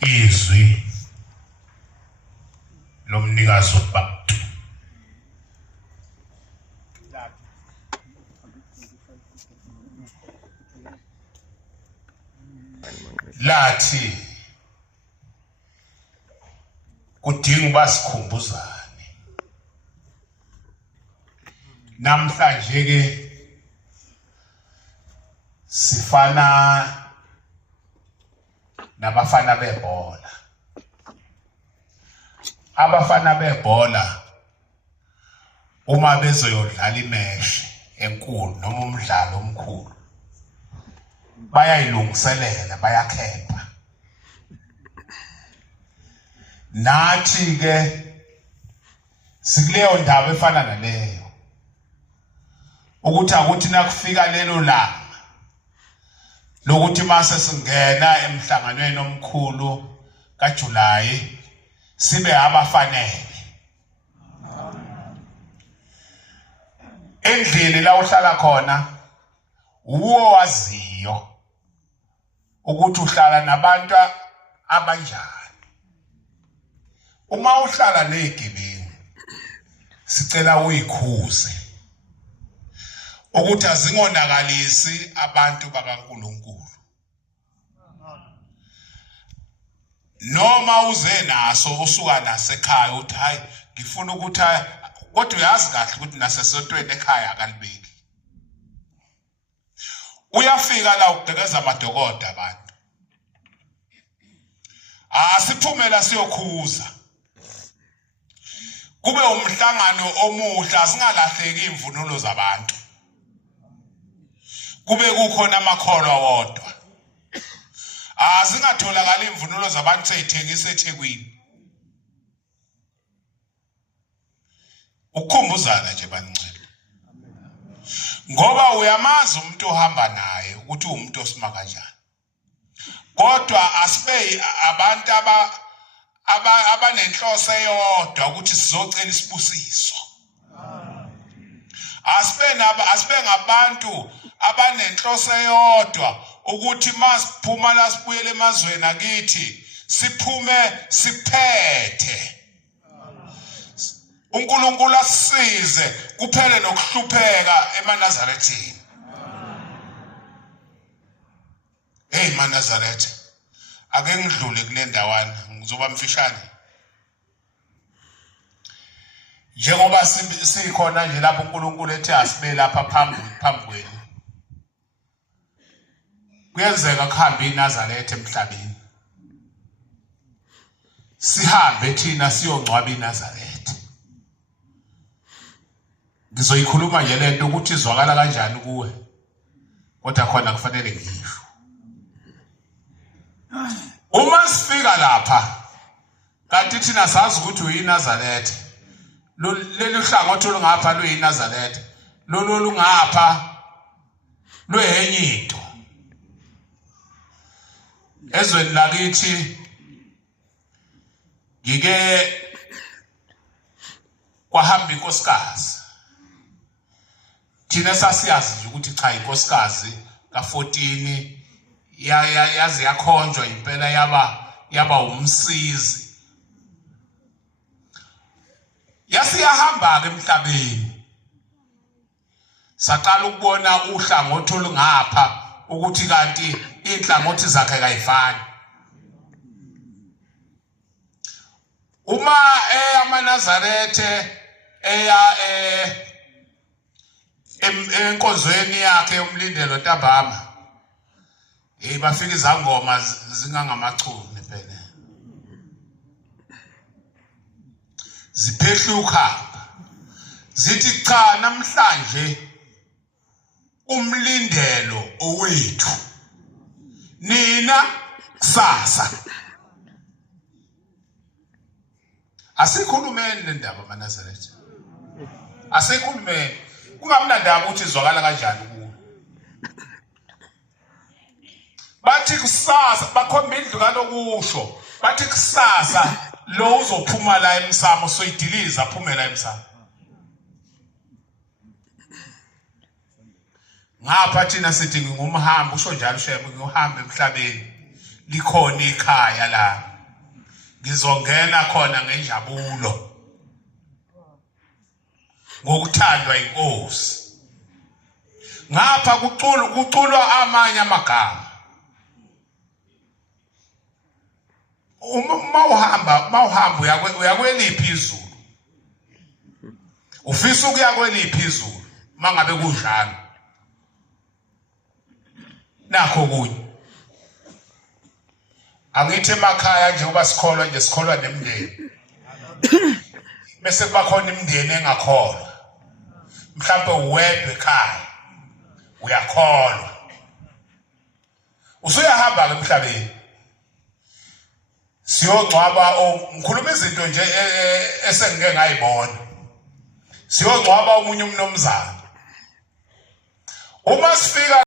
izwi lomnikazi wobabtu lathi kudinga basikhumbuzane namhlanje ke sifana nabafana bebhola. Abafana bebhola uma bezoyodlala imeshi enkulu noma umdlalo omkhulu bayayilungiselela, bayakhepha. Nathi ke sikuleyo ndaba efana naleyo ukuthi akuthi nakufika lelo langa lokuthi mase singena emhlanganweni omkhulu kaJulayi sibe abafanele. Endlini la uhlala khona uwo waziyo ukuthi uhlala nabantu abanjani. Uma uhlala nezigebengu sicela uyikhuze ukuthi azingonakalisi abantu bakaNkulunkulu. Noma uze naso usuka nasekhaya uthi hayi ngifuna ukuthi kodwa uyazi kahle ukuthi nasesontweni ekhaya akalibeki. Uyafika la ukugqekeza amadokoda abantu. Asiphumela siyokhuza. Kube umhlangano omuhle, asingalahleki imvunulo zabantu. Kube kukhona amakholwa wodwa. Zingatholakala imvunulo zabantu seyithengisa eThekwini. Ukukhumbuzana nje bancane. Ngoba uyamazi umuntu ohamba naye ukuthi umuntu osima kanjani. Kodwa asibe abantu abanenhloso eyodwa ukuthi sizocela isibusiso. Asibe ngabantu abanenhloso eyodwa ukuthi masiphuma la sibuyele emazweni akithi siphume siphethe. uNkulunkulu asisize kuphele nokuhlupheka eManazarethini. Hey Manazaretha, ake ngidlule kule ndawana ngizoba mfishane. Njengoba sikhona nje lapho uNkulunkulu ethi asibe lapha phambi kwenu. Kuyenzeka kuhambe iNazaretha emhlabeni. Sihambe thina siyongcwaba iNazaretha. Ngizoyikhuluma nje lento ukuthi izwakala kanjani kuwe. Kodwa khona kufanele ngisho. Uma sifika lapha kanti thina sazi ukuthi uyiNazaretha. Leli hlangothi olungapha luyiNazaretha. Lolu olungapha lwenye into. Ezweni lakithi ngike kwahamba inkosikazi. Thina sasiyazi nje ukuthi cha inkosikazi ka14 yaze yakhonjwa impela yaba umsizi. Yasiyahamba ke emhlabeni. Saqala ukubona uhlangothi olungapha ukuthi kanti inhlangothi zakhe kayifani. Uma amaNazaretha enkonzweni yakhe yomlindelo ntambama bafika izangoma zingangamachuni phela. Ziphehluka zithi cha namhlanje umlindelo owethu nina kusasa. Asikhulumeni le ndaba amaNazaretha. Asikhulumeni. Kungamnandaba ukuthi izwakala kanjani kuwe. Bathi kusasa bakhomba indlu kalokusho. Bathi kusasa lo uzophuma la emsamo soyidiliza aphumela emsamo. ngapha thina sithi ngingumhambi usho njalo shebo ngiyohamba emhlabeni likhona ikhaya la ngizongena khona ngenjabulo ngokuthandwa inkosi ngapha kuculwa amanye amagama mawuhamba uyakweliphi izulu ufisa ukuya kweliphi izulu mangabe kunjalo nakho kunye angithi emakhaya njengoba sikholwa nje sikholwa nemndeni bese kuba khona imindeni engakholwa mhlawumbe uwedwa ekhaya uyakholwa usuyahamba ke emhlabeni siyongcwaba ngikhuluma izinto nje esengike ngayibona siyongcwaba umunye umnomzana uma sifika